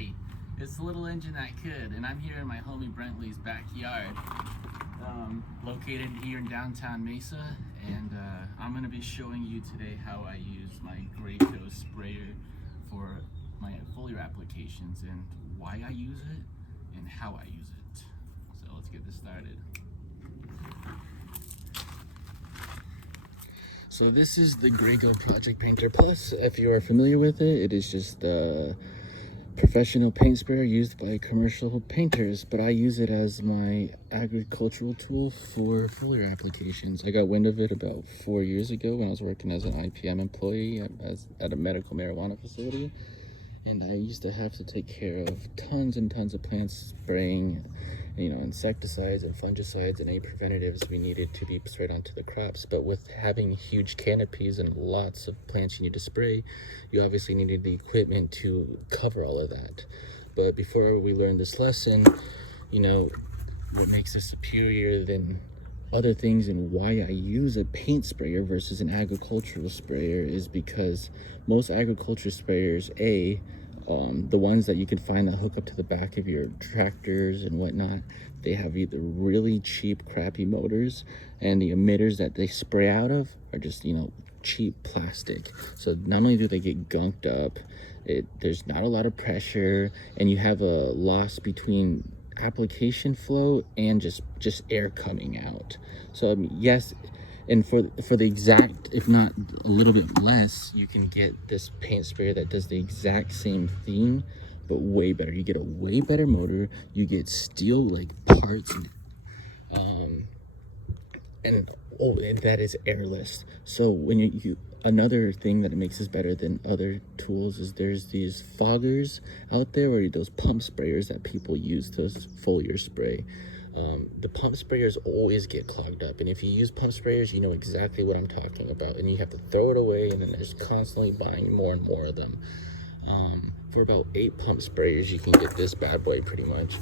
Howdy. It's the little engine that could, and I'm here in my homie Brentley's backyard, located here in downtown Mesa, and I'm going to be showing you today how I use my Graco sprayer for my foliar applications and why I use it and how I use it. So let's get this started. So this is the Graco Project Painter Plus. If you are familiar with it, it is just a professional paint sprayer used by commercial painters, but I use it as my agricultural tool for foliar applications. I got wind of it about 4 years ago when I was working as an IPM employee at a medical marijuana facility, and I used to have to take care of tons and tons of plants, spraying insecticides and fungicides and any preventatives we needed to be sprayed onto the crops. But with having huge canopies and lots of plants you need to spray, you obviously needed the equipment to cover all of that. But before we learn this lesson, what makes this superior than other things and why I use a paint sprayer versus an agricultural sprayer is because most agricultural sprayers, the ones that you can find that hook up to the back of your tractors and whatnot, they have either really cheap, crappy motors, and the emitters that they spray out of are just, cheap plastic. So not only do they get gunked up, there's not a lot of pressure, and you have a loss between application flow and just air coming out. So yes, and for the exact, if not a little bit less, you can get this paint sprayer that does the exact same thing, but way better. You get a way better motor, you get steel like parts, and that is airless. So when you another thing that makes this better than other tools is there's these foggers out there, or those pump sprayers that people use to foliar spray. The pump sprayers always get clogged up, and if you use pump sprayers, you know exactly what I'm talking about, and you have to throw it away, and then there's constantly buying more and more of them. For about 8 pump sprayers, you can get this bad boy pretty much.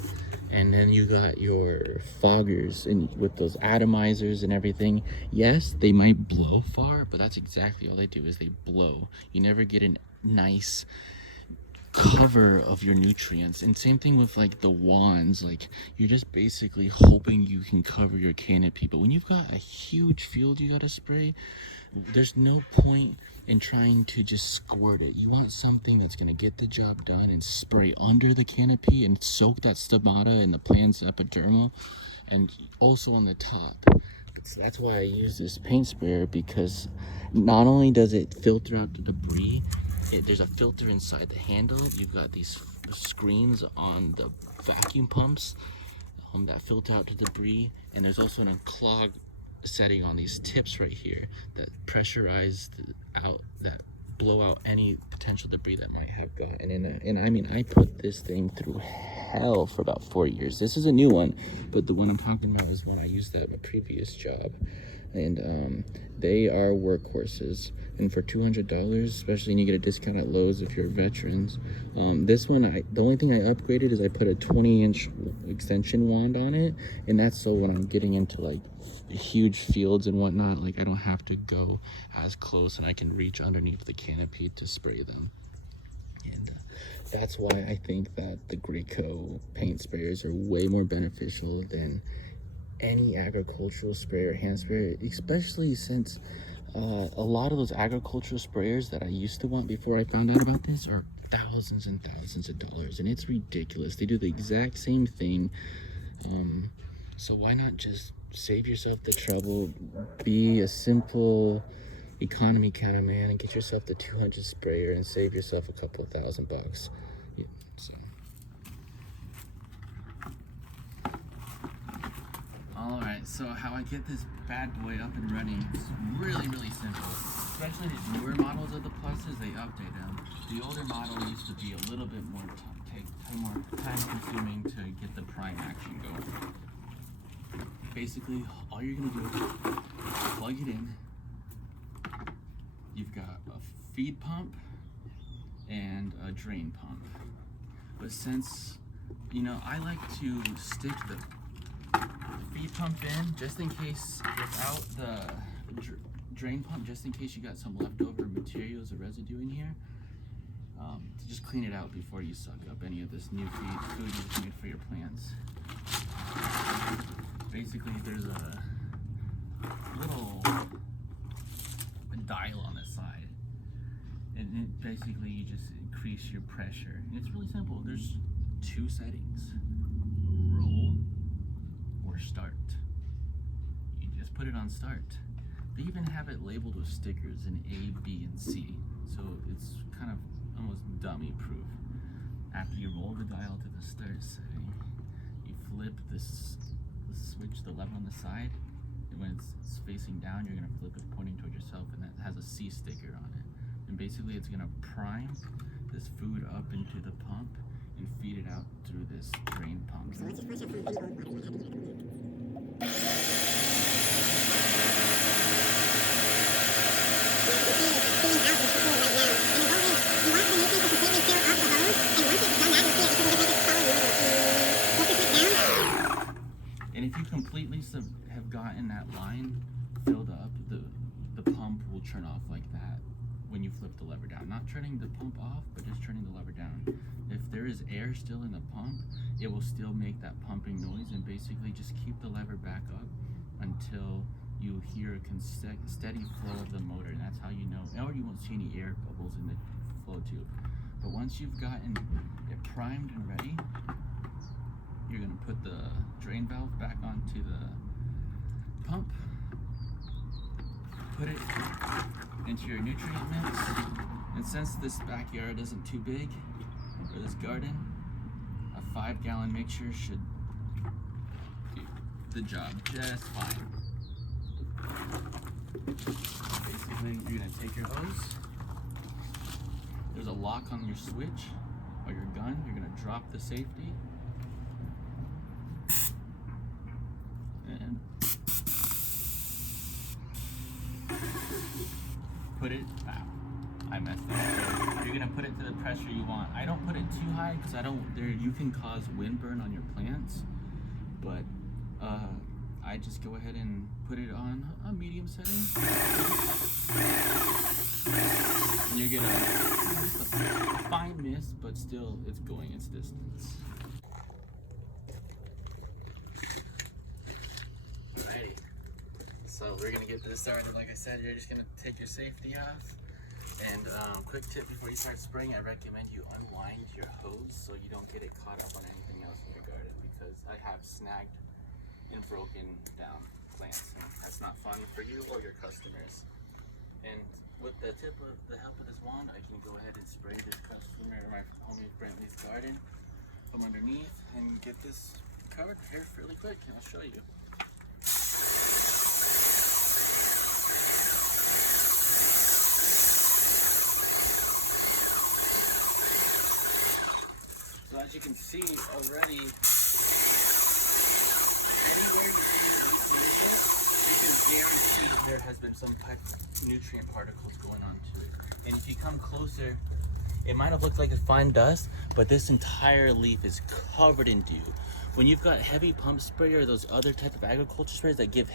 And then you got your foggers, and with those atomizers and everything, yes, they might blow far, but that's exactly all they do, is they blow. You never get a nice cover of your nutrients. And same thing with like the wands, like you're just basically hoping you can cover your canopy. But when you've got a huge field you got to spray, there's no point in trying to just squirt it. You want something that's going to get the job done and spray under the canopy and soak that stomata and the plant's epidermal, and also on the top. So that's why I use this paint sprayer, because not only does it filter out the debris, there's a filter inside the handle. You've got these screens on the vacuum pumps that filter out the debris, and there's also an unclog setting on these tips right here that pressurize that blow out any potential debris that might have gotten in it. And I mean, I put this thing through hell for about 4 years. This is a new one, but the one I'm talking about is one I used at my previous job, and they are workhorses. And for $200, especially, and you get a discount at Lowe's if you're veterans. This one, the only thing I upgraded is I put a 20-inch extension wand on it, and that's so when I'm getting into like huge fields and whatnot, like I don't have to go as close, and I can reach underneath the canopy to spray them. And that's why I think that the Graco paint sprayers are way more beneficial than any agricultural sprayer, hand sprayer, especially since a lot of those agricultural sprayers that I used to want before I found out about this are thousands and thousands of dollars, and it's ridiculous. They do the exact same thing. So why not just save yourself the trouble, be a simple economy kind of man, and get yourself the 200 sprayer and save yourself a couple $1,000. Yeah, so. Alright, so how I get this bad boy up and running is really, really simple. Especially these newer models of the Pluses, they update them. The older model used to be a little bit more time consuming to get the prime action going. Basically, all you're going to do is plug it in. You've got a feed pump and a drain pump. But since, I like to stick the feed pump in just in case, without the drain pump, just in case you got some leftover materials or residue in here. to just clean it out before you suck up any of this new food you've made for your plants. Basically, there's a little dial on the side, and it basically you just increase your pressure. And it's really simple. There's two settings: roll or start. You just put it on start. They even have it labeled with stickers in A, B, and C, so it's kind of almost dummy proof. After you roll the dial to the start setting, you flip the switch, the lever on the side, and when it's facing down, you're gonna flip it pointing towards yourself, and that has a C sticker on it. And basically it's gonna prime this food up into the pump and feed it out through this drain pump. So let's just flush out some of the old water we had to get it removed. And if you completely have gotten that line filled up, the pump will turn off like that when you flip the lever down. Not turning the pump off, but just turning the lever down. If there is air still in the pump, it will still make that pumping noise, and basically just keep the lever back up until you hear a steady flow of the motor, and that's how you know, or you won't see any air bubbles in the flow tube. But once you've gotten it primed and ready, you're gonna put the drain valve back onto the pump, put it into your nutrient mix, and since this backyard isn't too big, or this garden, a 5-gallon mixture should do the job just fine. Basically, you're gonna take your hose, there's a lock on your switch or your gun, you're gonna drop the safety, and put it, I messed up. So you're gonna put it to the pressure you want. I don't put it too high because you can cause windburn on your plants, but I just go ahead and put it on a medium setting. And you're gonna just a fine mist, but still it's going its distance. Alrighty, so we're gonna get this started. Like I said, you're just gonna take your safety off. And quick tip before you start spraying, I recommend you unwind your hose so you don't get it caught up on anything else in your garden, because I have snagged and broken down plants, and that's not fun for you or your customers. And with the help of this wand, I can go ahead and spray this customer, my homie Brentley's garden, from underneath and get this covered here really quick, and I'll show you. So as you can see already, anywhere you see the leaf movement, you can guarantee there has been some type of nutrient particles going on to it. And if you come closer, it might have looked like a fine dust, but this entire leaf is covered in dew. When you've got heavy pump spray or those other type of agriculture sprays that give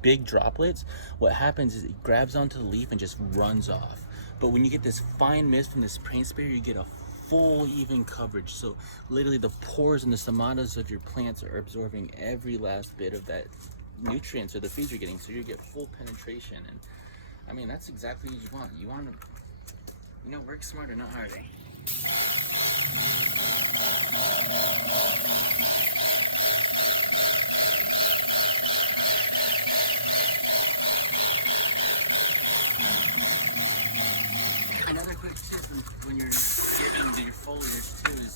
big droplets, what happens is it grabs onto the leaf and just runs off. But when you get this fine mist from this paint sprayer, you get a full even coverage. So literally the pores and the stomatas of your plants are absorbing every last bit of that nutrients or the feeds you're getting, so you get full penetration. And I mean, that's exactly what you want. You want to, work smarter, not harder. Another quick tip when you're giving your foliage too is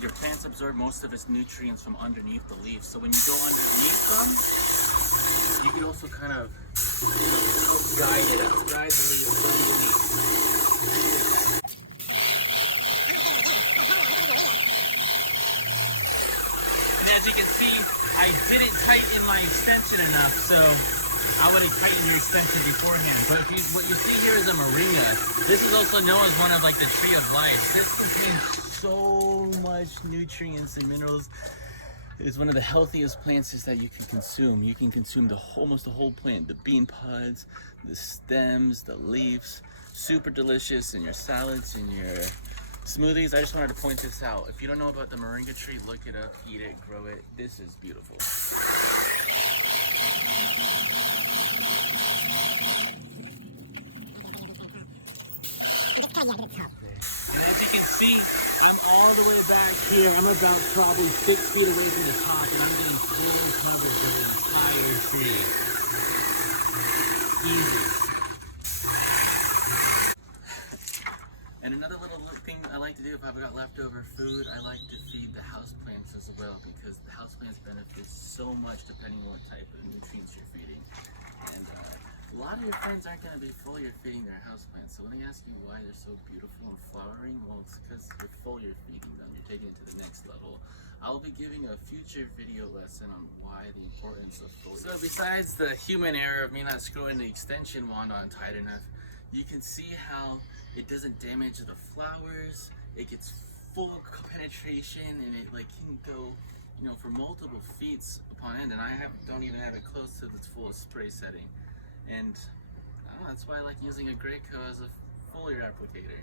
your plants absorb most of its nutrients from underneath the leaves. So when you go underneath them, you can also kind of help guide the leaves underneath. And as you can see, I didn't tighten my extension enough, so I would have tightened your extension beforehand. But what you see here is a moringa. This is also known as one of the tree of life. This contains so much nutrients and minerals. It's one of the healthiest plants that you can consume. You can consume almost the whole plant, the bean pods, the stems, the leaves. super delicious in your salads, in your smoothies. I just wanted to point this out. If you don't know about the moringa tree, look it up, eat it, grow it. This is beautiful. And as you can see, I'm all the way back here. I'm about probably 6 feet away from the top, and I'm getting full coverage of the entire tree. Easy. And another little thing I like to do if I've got leftover food, I like to feed the houseplants as well, because the houseplants benefit so much depending on what type of nutrients you're feeding. And a lot of your friends aren't going to be foliar feeding their houseplants. So when they ask you why they're so beautiful and flowering, well, it's because you're foliar feeding them. You're taking it to the next level. I'll be giving a future video lesson on why the importance of foliar. So besides the human error of me not screwing the extension wand on tight enough, you can see how it doesn't damage the flowers. It gets full penetration, and it like can go, you know, for multiple feet upon end. And I don't even have it close to its full spray setting. And I don't know, that's why I like using a Graco as a foliar applicator.